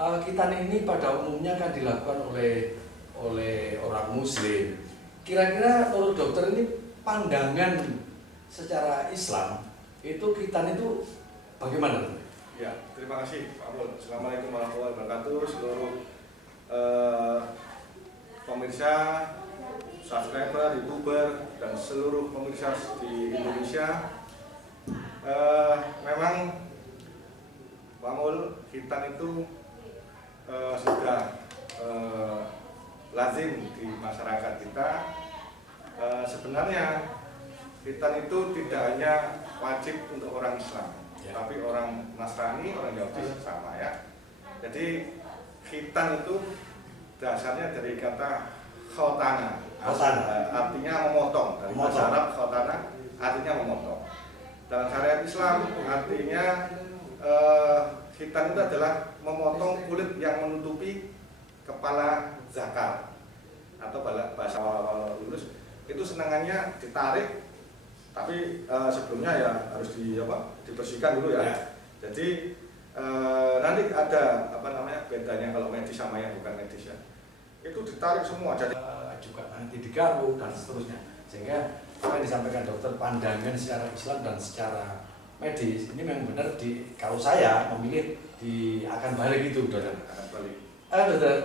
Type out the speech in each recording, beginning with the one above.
Khitan ini pada umumnya kan dilakukan oleh orang Muslim. Kira-kira menurut dokter ini pandangan secara Islam itu khitan itu bagaimana? Ya, terima kasih Pak Mul. Assalamualaikum warahmatullahi wabarakatuh. Seluruh pemirsa, subscriber, youtuber, dan seluruh pemirsa di Indonesia. Memang Pak Mul, khitan itu sudah lazim di masyarakat kita. Sebenarnya khitan itu tidak hanya wajib untuk orang Islam, tapi orang Nasrani, orang Yahudi sama ya. Jadi khitan itu dasarnya dari kata khotana, artinya memotong. Dari bahasa Arab khotana artinya memotong. Dalam syariat Islam artinya khitan itu adalah memotong kulit yang menutupi kepala zakar, atau bahasa lulus itu senangannya ditarik, tapi sebelumnya ya harus dibersihkan dulu ya. Jadi nanti ada bedanya kalau medis sama yang bukan medis ya. Itu ditarik semua, jadi juga nanti digaruk dan seterusnya. Sehingga apa yang disampaikan dokter, pandangan secara Islam dan secara medis ini memang benar. Kalau saya memilih akan balik itu, dokter. akan balik. Dokter,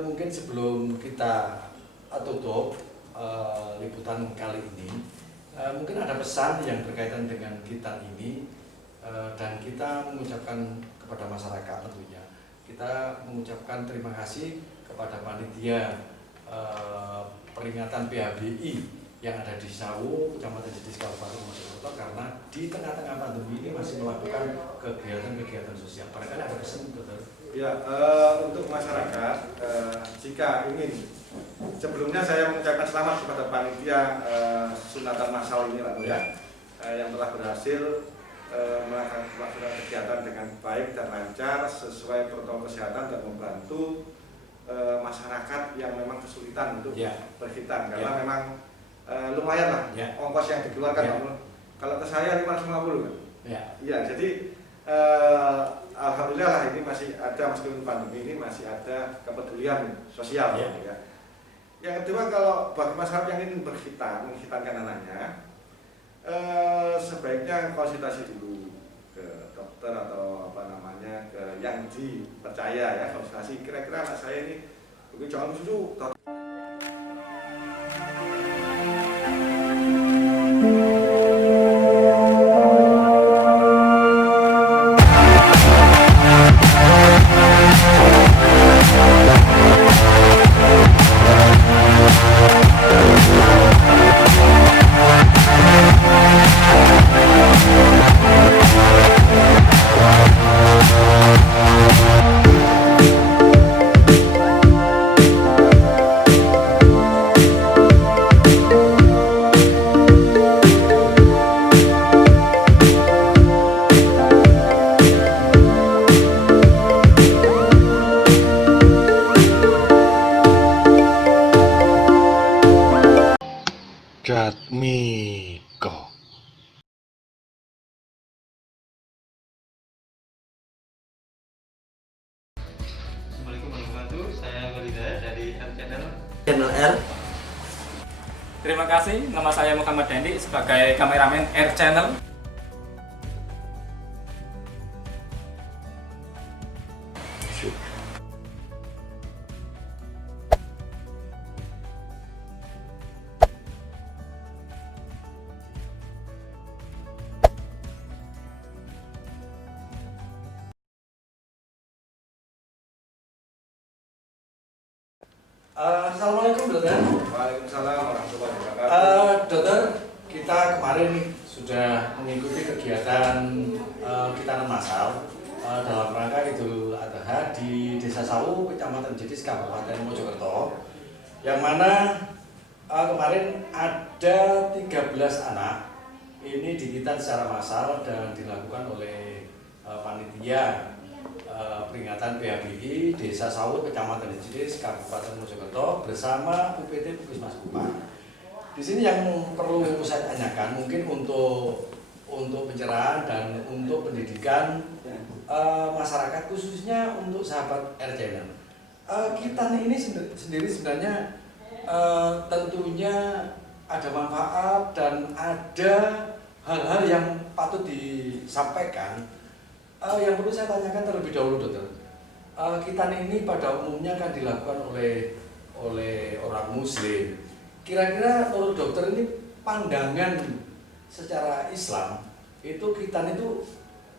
mungkin sebelum kita tutup liputan kali ini, mungkin ada pesan yang berkaitan dengan khitan ini, dan kita mengucapkan kepada masyarakat tentunya. Kita mengucapkan terima kasih kepada panitia peringatan PHBI yang ada di Sawu, Kecamatan Jedis, Kabupaten Mojokerto, karena di tengah-tengah pandemi ini masih melakukan kegiatan-kegiatan sosial. Barangkali ada pesan, dokter? Ya, untuk masyarakat, jika ingin, sebelumnya saya mengucapkan selamat kepada panitia sunatan massal ini Pak ya, yang telah berhasil melaksanakan kegiatan dengan baik dan lancar sesuai protokol kesehatan dan membantu masyarakat yang memang kesulitan untuk berkhitan, karena memang lumayan lah ongkos yang dikeluarkan. Kalau ke saya 550 kan? Iya, jadi alhamdulillah lah ini masih ada, meskipun pandemi ini masih ada kepedulian sosial ya. Yang kedua, kalau bagi masyarakat yang ingin mengkhitankan anaknya, sebaiknya konsultasi dulu ke dokter atau ke yang dipercaya ya, konsultasi kira-kira anak saya ini mungkin jangan susu. Jatmiko. Assalamualaikum warahmatullahi wabarakatuh. Saya Golida dari Channel R. Terima kasih, nama saya Muhammad Dendi sebagai kameramen R Channel. Assalamualaikum, dokter. Waalaikumsalam warahmatullahi wabarakatuh. Dokter, kita kemarin sudah mengikuti kegiatan khitanan massal dalam rangka Idul Adha di Desa Sawu, Kecamatan Jedis, Kabupaten Mojokerto, yang mana kemarin ada 13 anak ini dikhitan secara massal dan dilakukan oleh panitia peringatan PHBI Desa Sawu, Kecamatan Jedis, Kabupaten Mojokerto bersama UPT Puskesmas Kupang. Di sini yang perlu saya tanyakan mungkin untuk pencerahan dan untuk pendidikan masyarakat khususnya untuk sahabat R-Channel. Kita ini sendiri sebenarnya tentunya ada manfaat dan ada hal-hal yang patut disampaikan. Yang perlu saya tanyakan terlebih dahulu, dokter. Kita ini pada umumnya kan dilakukan oleh orang Muslim. Kira-kira menurut dokter ini pandangan secara Islam itu kita itu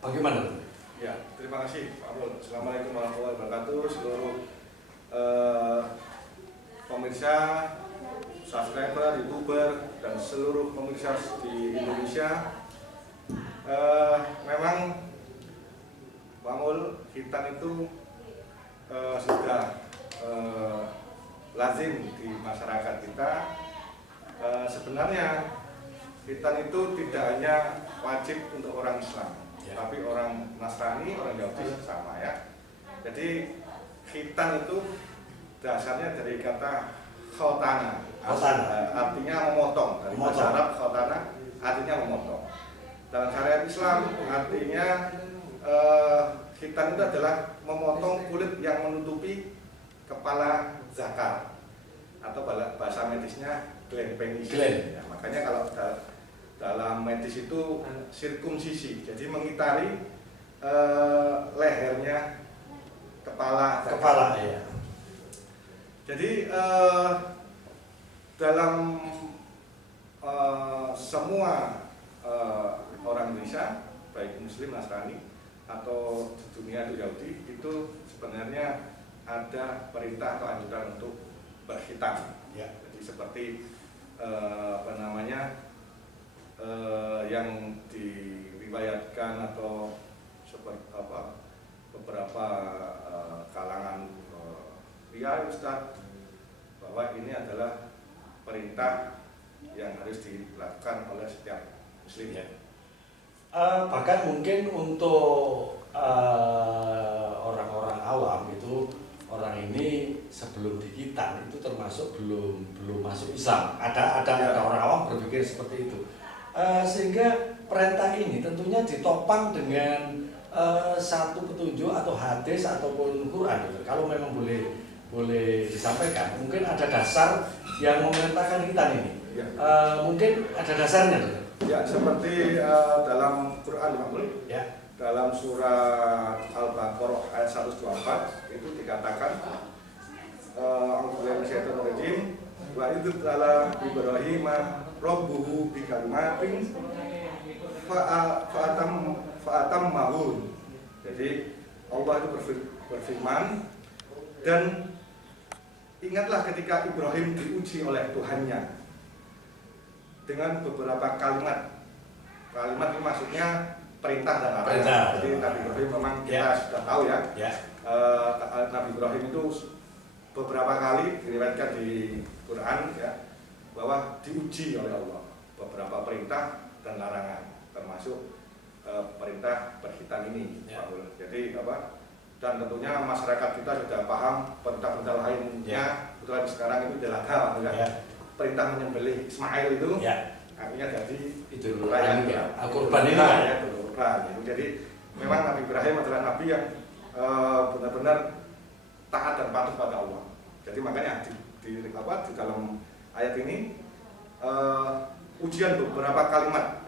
bagaimana? Ya, terima kasih Pak Abdul. Assalamualaikum warahmatullahi wabarakatuh. Seluruh pemirsa, subscriber, youtuber, dan seluruh pemirsa di Indonesia. Memang Pak Mul, hitan itu sudah lazim di masyarakat kita. Sebenarnya hitan itu tidak hanya wajib untuk orang Islam, tapi orang Nasrani, orang Yahudi sama ya. Jadi hitan itu dasarnya dari kata khotana, artinya memotong. Dari bahasa Arab khotana artinya memotong. Dalam syariat Islam artinya hitan itu adalah memotong kulit yang menutupi kepala zakar, atau bahasa medisnya gland penis. Ya, makanya kalau dalam medis itu sirkumsisi, jadi mengitari lehernya kepala ya. Jadi dalam semua orang Indonesia, baik Muslim, Nasrani, atau di dunia itu Yahudi, itu sebenarnya ada perintah atau anjuran untuk berhitan. Ya. Jadi seperti yang diriwayatkan atau seperti beberapa kalangan pria Ustadz, bahwa ini adalah perintah yang harus dilakukan oleh setiap Muslim ya. Bahkan mungkin untuk orang-orang awam itu, orang ini sebelum dihitan itu termasuk belum masuk Islam. Ada orang awam berpikir seperti itu. Sehingga perintah ini tentunya ditopang dengan satu petunjuk atau hadis ataupun Quran. Kalau memang boleh disampaikan, mungkin ada dasar yang memerintahkan hitan ini. Ya. Mungkin ada dasarnya, dokter. Ya, seperti dalam Quran, ya. Dalam surah Al-Baqarah ayat 124 itu dikatakan A'udzubillahi wa idz qala Ibrahim rabbuhu bi kalimatin fa'atammahun. Jadi Allah itu berfirman, dan ingatlah ketika Ibrahim diuji oleh Tuhannya dengan beberapa kalimat. Kalimat itu maksudnya perintah dan larangan. Jadi Nabi Ibrahim memang kita sudah tahu ya. Nabi Ibrahim itu beberapa kali diriwayatkan di Quran ya, bahwa diuji oleh Allah beberapa perintah dan larangan, termasuk perintah berhitan ini. Ya. Jadi dan tentunya masyarakat kita sudah paham perintah-perintah lainnya. Kebetulan sekarang itu jelas perintah menyembelih Ismail itu, artinya jadi itu kurban ini ya, kurban. Jadi memang Nabi Ibrahim adalah nabi yang benar-benar taat dan patuh pada Allah. Jadi makanya di dalam ayat ini ujian beberapa kalimat,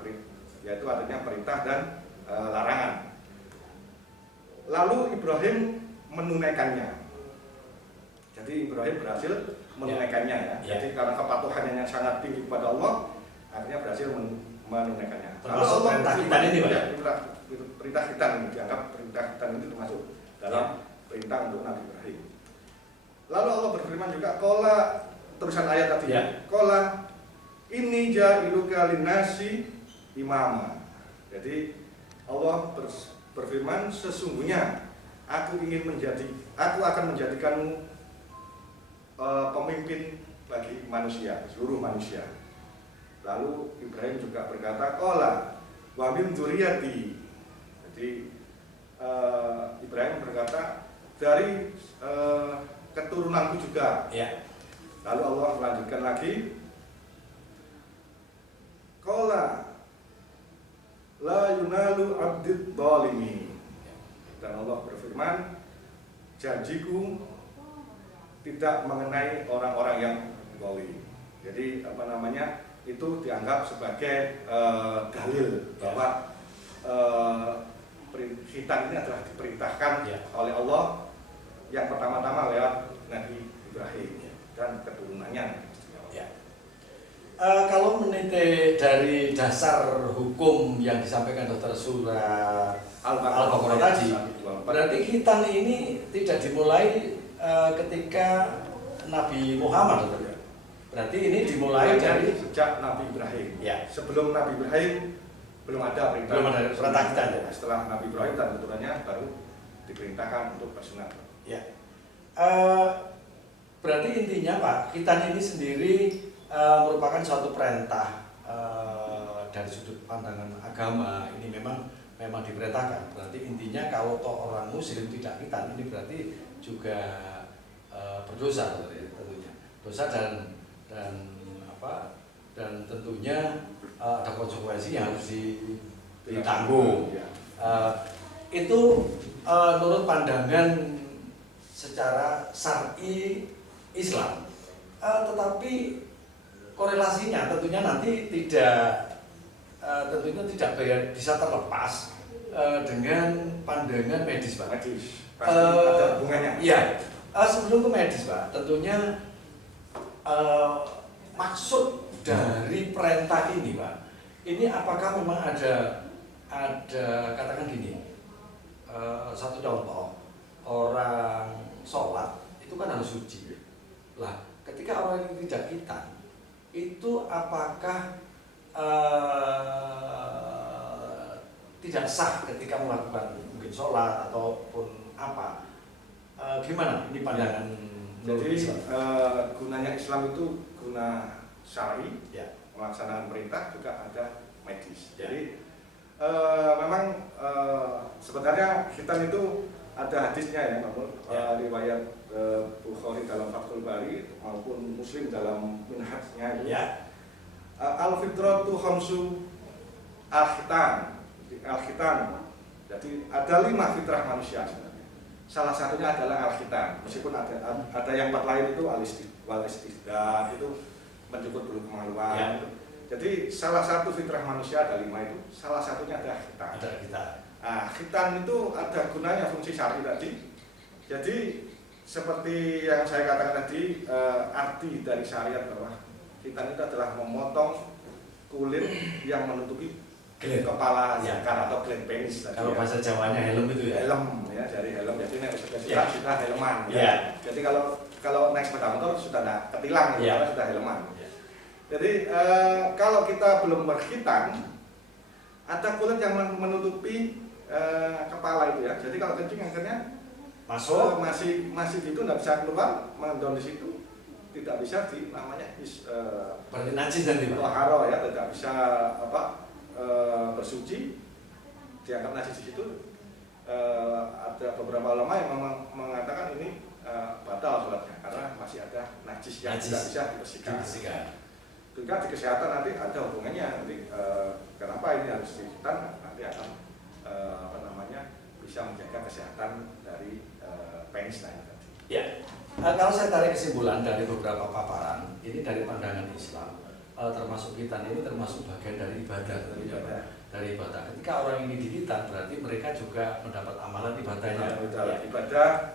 yaitu artinya perintah dan larangan. Lalu Ibrahim menunaikannya. Jadi Ibrahim berhasil menunaikannya ya. Jadi karena kepatuhannya yang sangat tinggi kepada Allah, akhirnya berhasil menunaikannya. Termasuk perintah hitan ini, Pak? Perintah hitan ini dianggap perintah hitan itu termasuk dalam perintah untuk Nabi Ibrahim. Lalu Allah berfirman juga, qala, terusan ayat tadi, qala inni ja'iluka linnasi imama. Jadi Allah berfirman, sesungguhnya aku akan menjadikanmu pemimpin bagi manusia, seluruh manusia. Lalu Ibrahim juga berkata, qala wa min dzurriyyati. Jadi Ibrahim berkata, dari keturunanku juga. Ya. Lalu Allah melanjutkan lagi, qala la yunalu abdid zalimi. Dan Allah berfirman, janjiku tidak mengenai orang-orang yang zalim. Jadi itu dianggap sebagai dalil bahwa khitan ini adalah diperintahkan oleh Allah yang pertama-tama lewat Nabi Ibrahim dan keturunannya. Kalau meniti dari dasar hukum yang disampaikan Dr. Surat Al-Baqarah tadi, berarti khitan ini tidak dimulai ketika Nabi Muhammad, Dr. Berarti ini dimulai dari sejak Nabi Ibrahim. Ya. Sebelum Nabi Ibrahim belum ada perintah. Belum ada perintah khitan. Ya. Setelah Nabi Ibrahim dan keturunannya baru diperintahkan untuk bersunat. Ya. Berarti intinya Pak, khitan ini sendiri merupakan suatu perintah dari sudut pandangan agama. Ini memang diperintahkan. Berarti intinya kalau toh orang muslim tidak khitan, ini berarti juga berdosa tentunya. Dosa dan tentunya ada konsekuensi yang harus ditanggung. Itu menurut pandangan secara syar'i Islam. Tetapi korelasinya tentunya nanti tidak bisa terlepas dengan pandangan medis, Pak. Medis. Pasti ada hubungannya. Iya. Sebelum ke medis, Pak, tentunya maksud dari perintah ini, Pak, ini apakah memang ada katakan gini, satu contoh, orang sholat itu kan harus suci. Lah, ketika orang ini tidak khitan, itu apakah tidak sah ketika melakukan mungkin sholat ataupun apa? Gimana ini pandangan? Jadi gunanya Islam itu guna syar'i, melaksanakan perintah, juga ada medis. Jadi memang sebenarnya khitan itu ada hadisnya ya, namun riwayat Bukhari dalam Fathul Bari maupun Muslim dalam Minhajnya itu. Al-fitratu khamsu al-khitan. Jadi ada 5 fitrah manusia sebenarnya. Salah satunya adalah al-khitan. Meskipun ada yang 4 lain itu al-istihda, itu mencukur bulu kemaluan. Jadi salah satu fitrah manusia ada 5 itu, salah satunya adalah khitan. Nah, khitan itu ada gunanya fungsi syar'i tadi. Jadi seperti yang saya katakan tadi, arti dari syariat bahwa khitan itu adalah memotong kulit yang menutupi kepala zakar atau gland penis. Kalau bahasa Jawanya helm itu ya. Helm ya, dari helm. Jadi naik sepeda sudah helman. Jadi kalau naik sepeda motor sudah tidak ketilang, karena sudah helman. Jadi kalau kita belum berkhitan, ada kulit yang menutupi kepala itu ya. Jadi kalau kencing akhirnya masuk masih gitu, nggak bisa keluar, mengendon di situ, tidak bisa namanya berarti najis dan toharo ya, tidak bisa bersuci, dianggap najis di situ. Ada beberapa ulama yang mengatakan ini batal sholatnya karena masih ada najis yang tidak bisa dibersihkan. Juga di kesehatan nanti ada hubungannya nanti kenapa ini harus dikhitan, nanti akan bisa menjaga kesehatan dari penis tadi. Ya, kalau saya tarik kesimpulan dari beberapa paparan, ini dari pandangan Islam, termasuk khitan ini termasuk bagian dari ibadah. Dari ibadah. Ketika orang ini dikhitan, berarti mereka juga mendapat amalan ibadahnya. Ibadah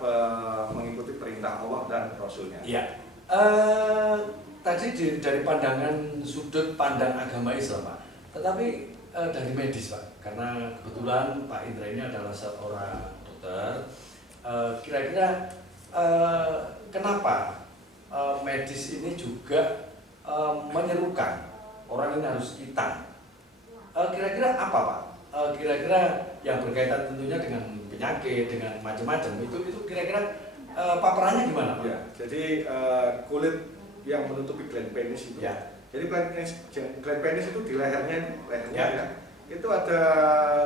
mengikuti perintah Allah dan Rasulnya. Iya. Tadi dari pandangan sudut pandang agama Islam, Pak. Tetapi dari medis, Pak, karena kebetulan Pak Indra ini adalah seorang dokter. Kira-kira kenapa medis ini juga menyerukan orang ini harus khitan? Kira-kira apa, Pak? Kira-kira yang berkaitan tentunya dengan penyakit, dengan macam-macam itu kira-kira paparannya gimana, Pak? Ya, jadi kulit yang menutupi gland penis itu. Ya. Jadi gland penis itu di lehernya ya. Itu ada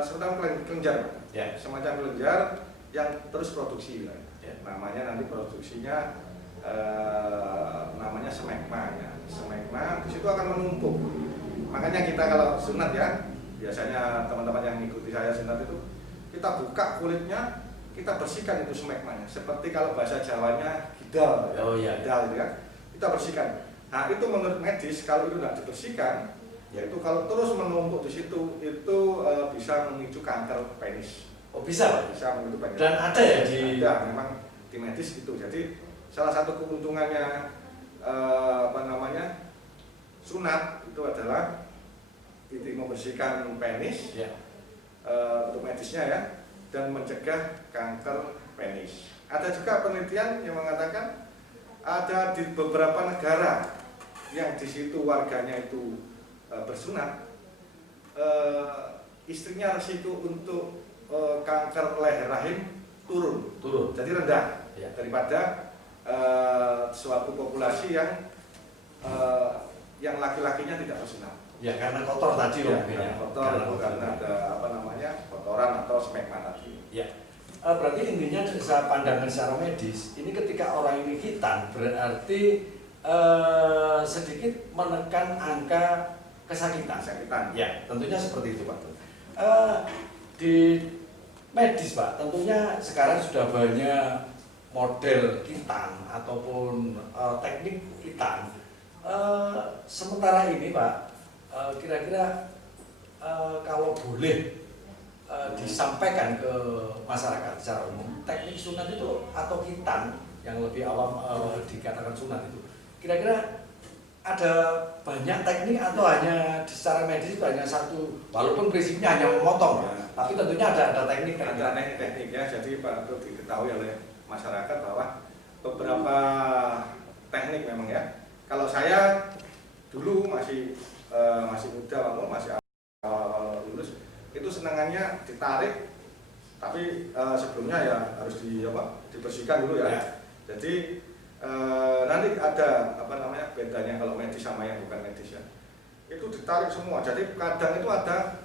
semacam kelenjar, semacam kelenjar yang terus produksi. Namanya nanti produksinya namanya smegma ya. Smegma di situ akan menumpuk. Makanya kita kalau sunat ya, biasanya teman-teman yang mengikuti saya sunat itu kita buka kulitnya kita bersihkan itu smegmanya. Seperti kalau bahasa Jawanya gidal, ya. Oh iya. Gidal itu kan, kita bersihkan. Nah itu menurut medis kalau itu tidak dibersihkan, yaitu kalau terus menumpuk di situ itu bisa memicu kanker penis. Oh bisa Pak? Bisa memicu penis. Dan ada ya di... Ada, memang di medis itu. Jadi salah satu keuntungannya sunat itu adalah itu membersihkan penis Ya. untuk medisnya ya, dan mencegah kanker penis. Ada juga penelitian yang mengatakan ada di beberapa negara yang di situ warganya itu bersunat, istrinya resiko untuk kanker leher rahim turun, jadi rendah Ya. daripada suatu populasi yang laki-lakinya tidak bersunat. Ya karena kotor tadi Ya, mungkin ya. karena ada kotoran atau smegma tadi. Ya. Berarti intinya saya pandangan secara medis, ini ketika orang ini hitam berarti sedikit menekan angka kesakitan. Ya, tentunya seperti itu Pak. Di medis Pak, tentunya sekarang sudah banyak model hitam ataupun teknik hitam. Sementara ini Pak, kira-kira kalau boleh disampaikan ke masyarakat secara umum, teknik sunat itu atau hitam yang lebih awam dikatakan sunat itu, kira-kira ada banyak teknik atau hanya secara medis itu hanya satu, walaupun prinsipnya hanya memotong, tapi tentunya ada teknik. Ada tekniknya, jadi perlu diketahui oleh masyarakat bahwa beberapa teknik memang ya. Kalau saya dulu masih muda, masih awal lulus, itu senangannya ditarik, tapi sebelumnya ya harus dibersihkan dulu ya. Jadi nanti ada bedanya kalau medis sama yang bukan medis ya. Itu ditarik semua. Jadi kadang itu ada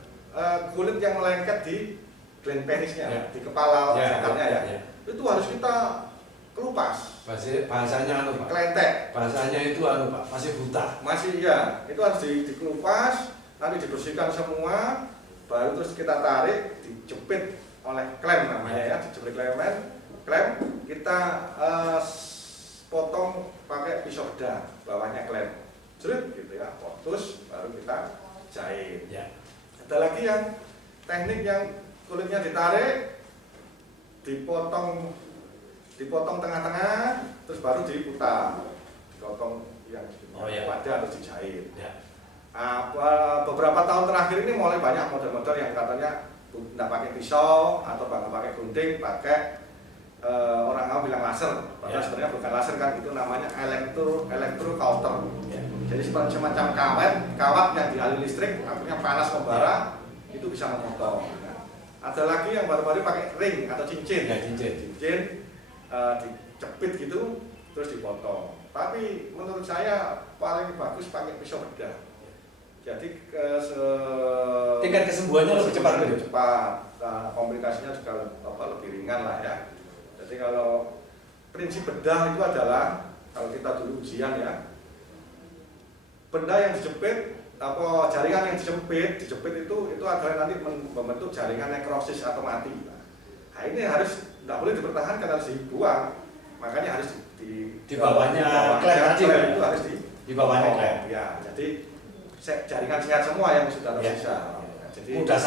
kulit yang lengket di gland penisnya, di kepala zakarnya ya. Itu harus kita kelupas. Bahasanya Pak. Kelentek. Bahasanya itu Pak, masih buta. Masih ya, itu harus dikelupas, nanti dibersihkan semua, baru terus kita tarik, dijepit oleh klem namanya ya, dijepit klem, kita potong pakai pisau bedah, bawahnya klem, jerut gitu ya, putus, baru kita jahit. Ya. Ada lagi yang teknik yang kulitnya ditarik, dipotong tengah-tengah, terus baru diputar, dipotong yang pada terus dijahit. Ya. Beberapa tahun terakhir ini mulai banyak model-model yang katanya tidak pakai pisau atau pakai gunting, pakai orang awam bilang laser, padahal sebenarnya bukan laser kan, itu namanya electrocauter. Jadi semacam kawat yang dialiri listrik, akhirnya panas membara, itu bisa memotong. Ada lagi yang baru-baru pakai ring atau cincin, dijepit gitu, terus dipotong. Tapi menurut saya paling bagus pakai pisau bedah. Jadi tingkat kesembuhannya lebih cepat. Komplikasinya juga lebih ringan lah ya. Jadi kalau prinsip bedah itu adalah, kalau kita dulu ujian ya, benda yang dijepit atau jaringan yang dijepit itu adalah nanti membentuk jaringan nekrosis atau mati. Nah ini harus tidak boleh dipertahankan, harus dibuang. Makanya harus di bawahnya klem tadi itu harus di bawahnya klem. Ya, jadi jaringan sehat semua yang sudah tersisa. Jadi mudah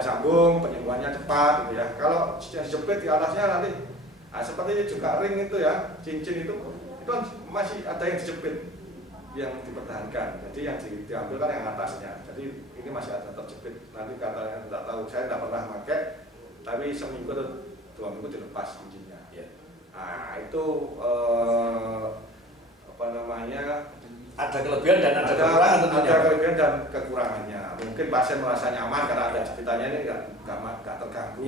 sambung, penyembuhannya cepat gitu ya. Kalau yang dijepit di atasnya nanti seperti juga ring itu ya, cincin itu masih ada yang dijepit, yang dipertahankan. Jadi yang diambil kan yang atasnya. Jadi ini masih ada terjepit. Nanti katanya tidak tahu, saya tidak pernah pakai, tapi seminggu atau 2 minggu dilepas cincinnya. Nah itu ada kelebihan dan ada kekurangan tentunya. Ada kelebihan dan kekurangannya. Mungkin pasien merasa nyaman karena ada jepitannya ini nggak terganggu.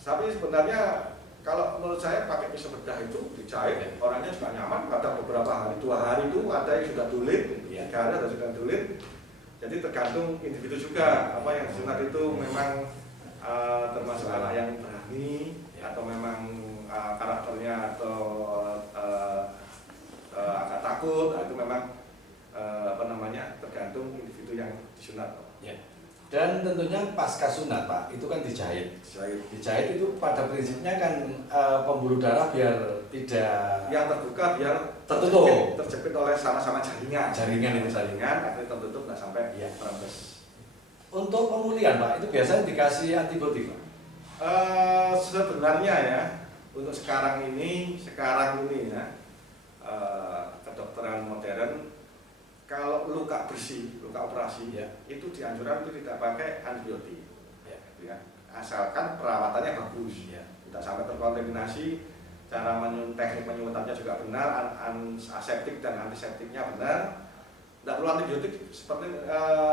Tapi sebenarnya kalau menurut saya pakai pisau bedah itu dijahit, orangnya juga nyaman. Kadang beberapa hari, 2 hari itu ada yang sudah tulit, 3 hari ada sudah tulit. Jadi tergantung individu juga. Apa yang disunat itu memang termasuk anak yang berani atau memang karakternya atau agak takut, itu memang tergantung individu yang disunat. Dan tentunya pasca sunat Pak, itu kan dijahit. Dijahit itu pada prinsipnya kan pembuluh darah biar tidak yang terbuka biar terjepit oleh sama-sama jaringan. Jaringan itu jaringan akhirnya tertutup nggak sampai terembes. Untuk pemulihan Pak, itu biasanya dikasih antibiotik Pak? Sebenarnya ya untuk sekarang ini ya kedokteran modern kalau luka bersih, luka operasi itu dianjurkan itu tidak pakai antibiotik, ya. Asalkan perawatannya bagus, tidak sampai terkontaminasi, teknik menyuntatnya juga benar, aseptik dan antiseptiknya benar, tidak perlu antibiotik seperti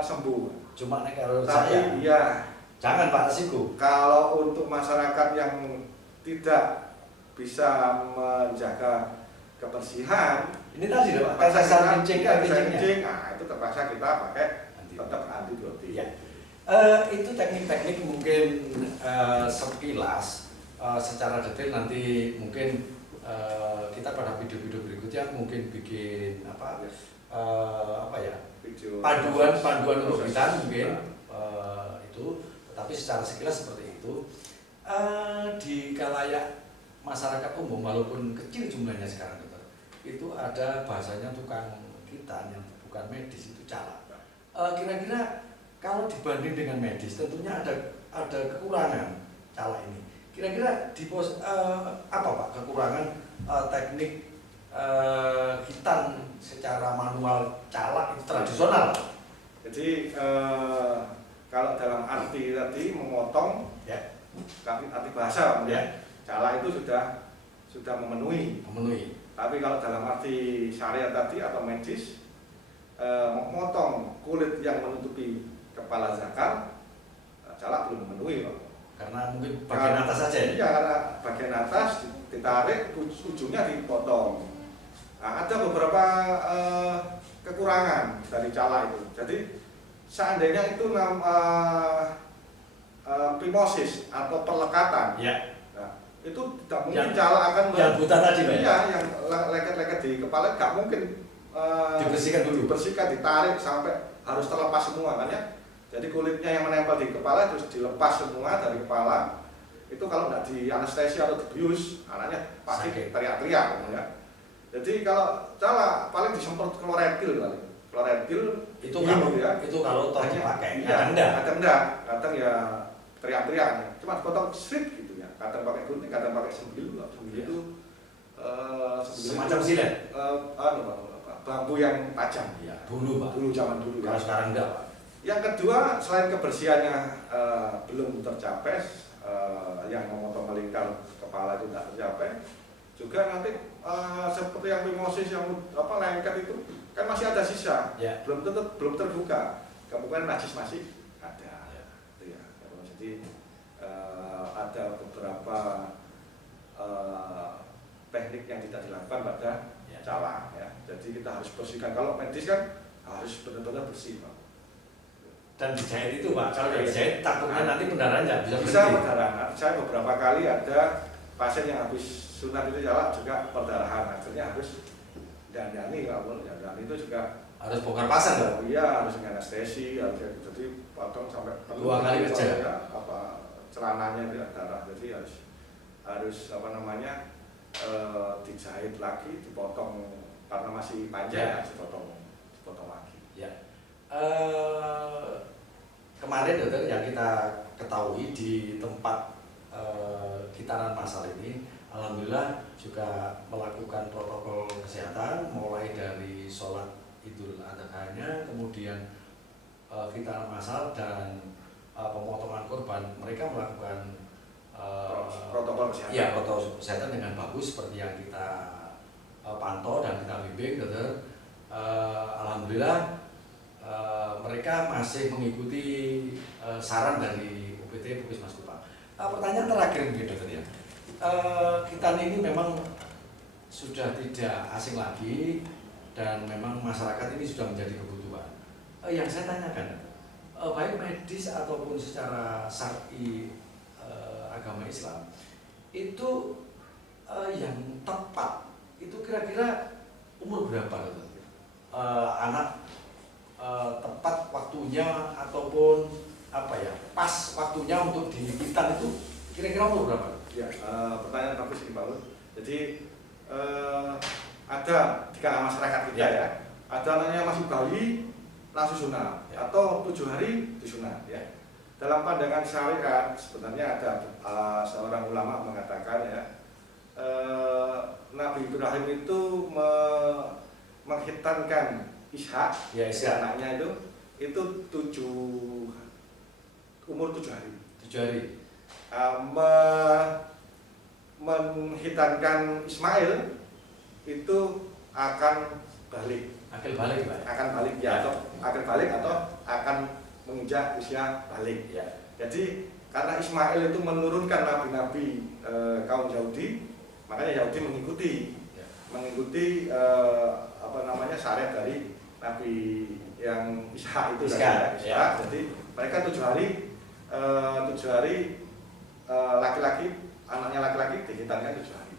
sembuh. Cuma kalau saya, jangan Pak resiko. Kalau untuk masyarakat yang tidak bisa menjaga kebersihan, ini tadi Pak, kencing, nah itu terpaksa kita pakai tetap antibiotik. Ya. Itu teknik-teknik mungkin sekilas, secara detail nanti mungkin kita pada video-video berikutnya mungkin bikin panduan untuk kita mungkin itu, tapi secara sekilas seperti itu. Di kalayak masyarakat umum walaupun kecil jumlahnya sekarang itu ada bahasanya tukang kita yang bukan medis itu cala. Kira-kira kalau dibanding dengan medis tentunya ada kekurangan cala ini. Kira-kira apa Pak kekurangan teknik hitan secara manual cala itu tradisional? Jadi kalau dalam arti tadi memotong, arti bahasa, cala itu sudah memenuhi. Tapi kalau dalam arti syariat tadi atau medis, memotong kulit yang menutupi kepala zakar, cala belum memenuhi Pak. Karena mungkin bagian atas saja. Iya, karena bagian atas ditarik, ujungnya dipotong. Nah, ada beberapa kekurangan dari cala itu. Jadi seandainya itu phimosis atau perlekatan, itu tidak mungkin cala akan yang buta tadi Pak. Iya, yang leket-leket di kepala nggak mungkin dibersihkan, ditarik sampai harus terlepas semua kan ya. Jadi kulitnya yang menempel di kepala terus dilepas semua dari kepala. Itu kalau nggak di anestesi atau dibius, anaknya pasti teriak-teriak ya. Jadi kalau cala paling disemprot kloretil kali. Kloretil itu kalau toh dipakai. Kadang ya teriak-teriak. Cuma potong strip gitu ya. Kadang pakai gunting, kadang pakai sembil. Sembil itu semacam silet. Bambu yang tajam. Ya, dulu Pak. Dulu zaman dulu. Kalau sekarang enggak Pak. Yang kedua, selain kebersihannya belum tercapai, yang memotong melingkar kepala itu tidak tercapai, juga nanti seperti yang phimosis yang lengket itu kan masih ada sisa, belum terbuka, kemungkinan najis masih ada. Itu ya. Jadi ada beberapa teknik yang tidak dilakukan pada cala ya. Jadi kita harus bersihkan. Kalau medis kan harus benar-benar bersih Pak. Dan dijahit itu Pak, kalau dijahit takutnya nanti pendarahan nggak bisa pendarahan. Saya beberapa kali ada pasien yang habis sunat itu cala juga perdarahan, akhirnya harus dandani, kalau dandani itu juga harus bongkar pasang loh. Iya, harus anestesi, jadi potong sampai 2 kali kerja. Ya, celananya tidak darah, jadi harus dijahit lagi, dipotong karena masih panjang, dipotong lagi. Ya. Kemarin dokter yang kita ketahui di tempat Kitaran Masal ini, alhamdulillah juga melakukan protokol kesehatan mulai dari sholat Idul Adha-nya, kemudian Kitaran Masal dan pemotongan korban, mereka melakukan protokol kesehatan. Ya, protokol kesehatan dengan bagus seperti yang kita pantau dan kita bimbing, dokter. Alhamdulillah mereka masih mengikuti saran dari UPT Puskesmas Kupang. Pertanyaan terakhir mungkin dokter ya. Kita ini memang sudah tidak asing lagi dan memang masyarakat ini sudah menjadi kebutuhan. Yang saya tanyakan, baik medis ataupun secara syar'i agama Islam itu yang tepat itu kira-kira umur berapa dokter? Anak tepat waktunya ataupun Jadi ada di kalangan masyarakat kita ya, ada anaknya masih bayi langsung sunat atau 7 hari disunat ya. Dalam pandangan syariat sebenarnya ada seorang ulama mengatakan ya, Nabi Ibrahim itu menghitankan Ishak, anaknya itu umur 7 hari. 7 hari. Menghitankan Ismail itu akan balik. Akan balik ya, atau akan balik atau akan menginjak usia balik ya. Jadi karena Ismail itu menurunkan nabi-nabi kaum Yahudi, makanya Yahudi mengikuti syariat dari Nabi yang Ishak itu Ishak. Jadi mereka 7 hari laki-laki, anaknya laki-laki dihitankan 7 hari,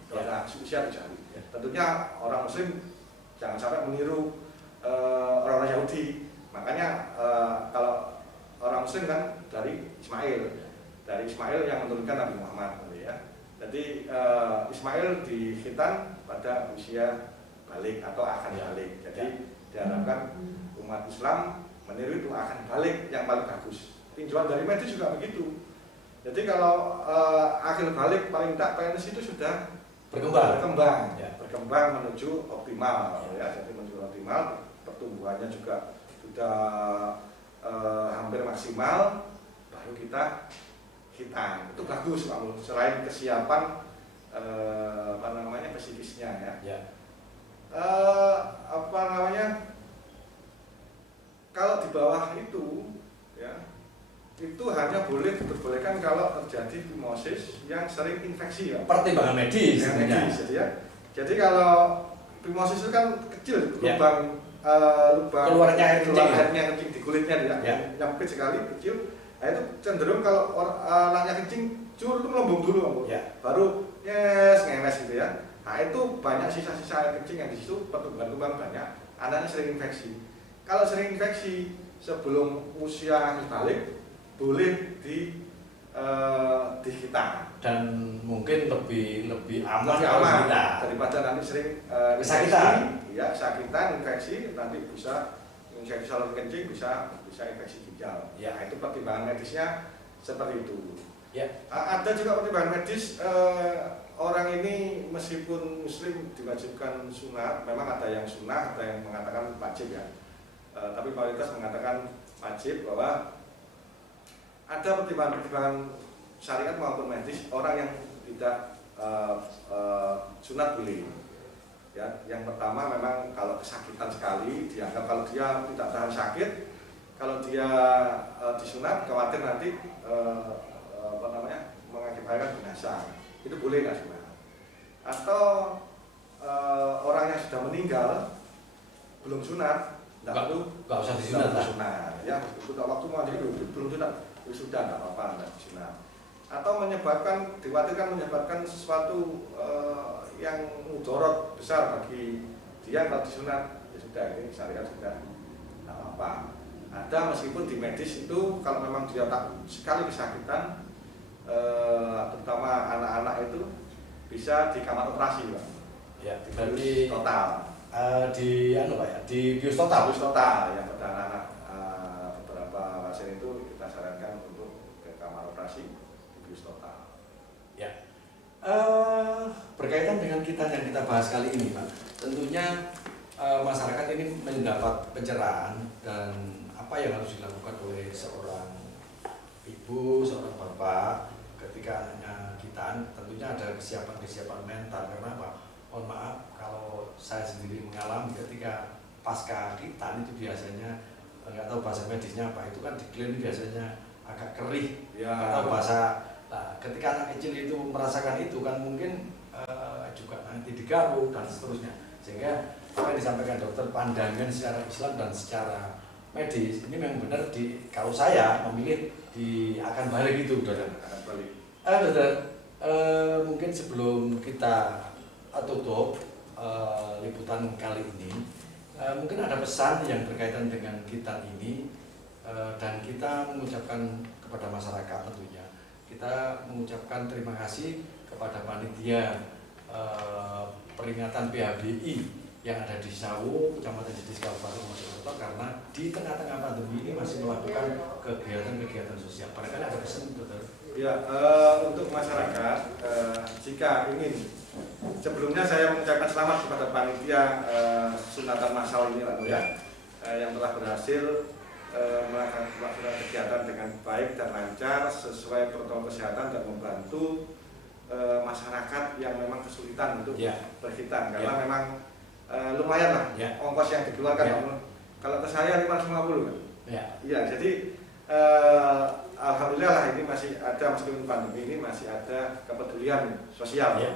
usia 7 hari. Tentunya orang Muslim jangan sampai meniru orang-orang Yahudi. Makanya kalau orang Muslim kan dari Ismail yang menurunkan Nabi Muhammad ya. Jadi Ismail dihitan pada usia balik atau akan balik. Jadi diharapkan umat Islam meniru itu akan balik yang paling bagus. Tinjauan dari medis juga begitu. Jadi kalau akhir balik paling tidak penis itu sudah berkembang menuju optimal ya. Jadi menuju optimal, pertumbuhannya juga sudah hampir maksimal, baru kita hitan. Itu bagus Pak Mul. Selain kesiapan psikisnya ya. Kalau di bawah itu ya, itu hanya boleh diperbolehkan kalau terjadi fimosis yang sering infeksi ya. Pertimbangan medis. Jadi kalau fimosis itu kan kecil, lubang keluarnya airnya kencing di kulitnya nyempit sekali, kecil. Nah itu cenderung kalau anaknya kencing itu melembung dulu, baru ngemes gitu ya. Nah itu banyak sisa-sisa air kencing yang di situ, pertumbuhan banyak, anaknya sering infeksi. Kalau sering infeksi sebelum usia balik, boleh dihitan dan mungkin lebih aman daripada nanti sering sakitan, infeksi, nanti bisa infeksi saluran kencing, bisa infeksi ginjal. Ya itu pertimbangan medisnya seperti itu. Ya. Ada juga pertimbangan medis, orang ini meskipun muslim diwajibkan sunat, memang ada yang sunat, ada yang mengatakan wajib ya. Tapi mayoritas mengatakan wajib, bahwa ada pertimbangan syariat maupun medis orang yang tidak sunat boleh. Ya, yang pertama memang kalau kesakitan sekali, dianggap kalau dia tidak tahan sakit, kalau dia disunat khawatir nanti mengakibatkan binasa, itu boleh nggak sunat. Atau orang yang sudah meninggal belum sunat, nggak usah disunat. Ya, sudah waktu mau jadi belum sunat, sudah nggak apa-apa, nggak disunat. Atau dikhawatirkan menyebabkan sesuatu yang mudorot besar bagi dia, kalau disunat ya sudah, ini syariat sudah nggak apa-apa. Ada meskipun di medis itu kalau memang dia tak sekali kesakitan, terutama anak-anak itu bisa di kamar operasi Pak. Ya, di total. Di bius total ya, pada anak-anak beberapa pasien itu kita sarankan untuk ke kamar operasi di bius total. Ya. Berkaitan dengan yang kita bahas kali ini Pak, tentunya masyarakat ini mendapat pencerahan dan apa yang harus dilakukan oleh seorang ibu, seorang bapak ketika anaknya hitan. Tentunya ada kesiapan mental, karena apa? Mohon maaf kalau saya sendiri mengalami ketika pasca hitan itu biasanya nggak tahu bahasa medisnya apa, itu kan diklaim biasanya agak kerih atau bahasa. Nah, ketika anak kecil itu merasakan itu kan mungkin juga nanti digaruk dan seterusnya, sehingga apa yang disampaikan dokter, pandangan secara Islam dan secara medis ini memang benar. Kalau saya memilih akan balik itu, dokter. Dokter, mungkin sebelum kita tutup liputan kali ini, mungkin ada pesan yang berkaitan dengan hitan ini, dan kita mengucapkan kepada masyarakat, tentunya kita mengucapkan terima kasih kepada panitia peringatan PHBI yang ada di Sawu, Kecamatan Jetis, Kabupaten Mojokerto, karena di tengah-tengah pandemi ini masih melakukan kegiatan-kegiatan sosial. Barangkali ada pesan, Dokter? Ya, untuk masyarakat, jika ingin, sebelumnya saya mengucapkan selamat kepada panitia sunatan massal ini, Pak ya, yang telah berhasil melaksanakan kegiatan dengan baik dan lancar sesuai protokol kesehatan dan membantu masyarakat yang memang kesulitan untuk berhitan, karena memang lumayan lah ongkos yang dikeluarkan. Kalau ke saya 550 kan? Iya, jadi alhamdulillah lah ini masih ada, meskipun pandemi ini masih ada kepedulian sosial. Ya.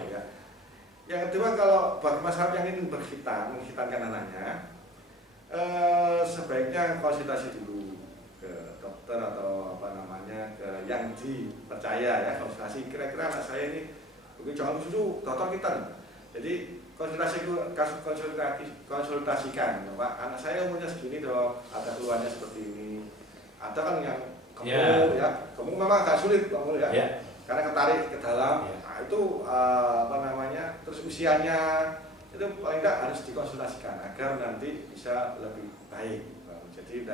Yang kedua, kalau bagi masyarakat yang ingin menghitankan anaknya, sebaiknya konsultasi dulu ke dokter atau apa namanya, ke yang dipercaya ya, konsultasi. Kira-kira anak saya ini mungkin jangan susu dokter kita. Jadi konsultasikan, Pak, anak saya umurnya segini dong, ada keluhannya seperti ini. Ada kan yang gemuk gemuk memang agak sulit gemuk karena ketarik ke dalam. Nah, itu apa namanya, terus usianya itu paling tidak harus dikonsultasikan agar nanti bisa lebih baik. Jadi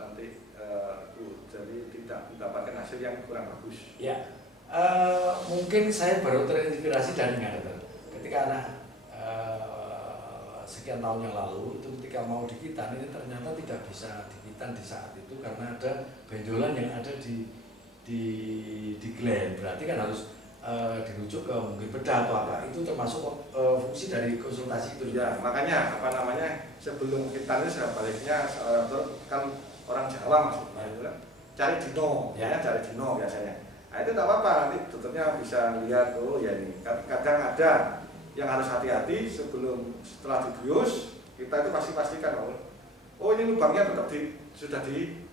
nanti jadi tidak mendapatkan hasil yang kurang bagus. Mungkin saya baru terinspirasi dari Dokter. Ketika anak sekian tahun yang lalu itu ketika mau dikitan ini ternyata tidak bisa dikitan di saat itu karena ada benjolan yang ada di gland. Berarti kan harus dirujuk ke mungkin bedah atau apa. Itu termasuk fungsi dari konsultasi itu. Ya, makanya apa namanya, sebelum kitan itu sebaiknya kan orang Jawa maksudnya cari dino, cari dino biasanya. Nah, itu tidak apa-apa, nanti dokternya bisa lihat, oh ya ini. Kadang ada yang harus hati-hati setelah dibius, kita itu pasti pastikan, oh ini lubangnya tetap sudah di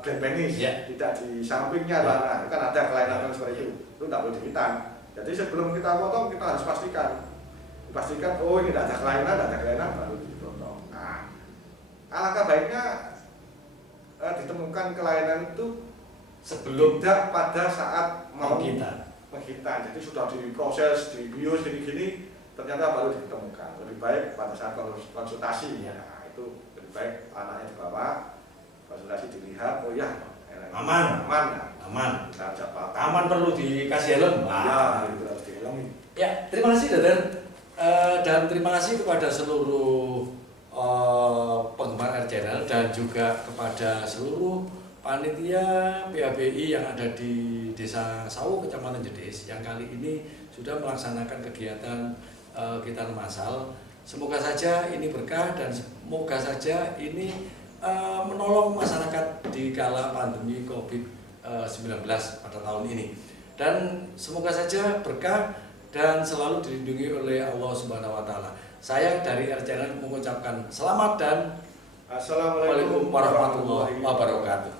gland penis, tidak di sampingnya lah. Kan ada kelainan seperti itu tidak boleh dihitan. Jadi sebelum kita potong, kita harus dipastikan, oh ini tidak ada kelainan, baru dipotong. Nah, alangkah baiknya ditemukan kelainan itu sebelum, tidak pada saat mau menghitan. Jadi sudah diproses, dibius, gini-gini, ternyata baru ditemukan. Lebih baik pada saat konsultasi. Nah, itu lebih baik anaknya dibawa, konsultasi dilihat, oh ya aman. Aman perlu dikasih helm. Itu harus dihelmi. Ya, terima kasih Dokter. Dan terima kasih kepada seluruh penggemar RChannel dan juga kepada seluruh panitia PHBI yang ada di Desa Sawu, Kecamatan Jetis, yang kali ini sudah melaksanakan kegiatan kitan massal. Semoga saja ini berkah dan semoga saja ini menolong masyarakat di kala pandemi COVID-19 pada tahun ini. Dan semoga saja berkah dan selalu dilindungi oleh Allah Subhanahu wa Ta'ala. Saya dari RChannel mengucapkan selamat dan Assalamualaikum warahmatullahi wabarakatuh.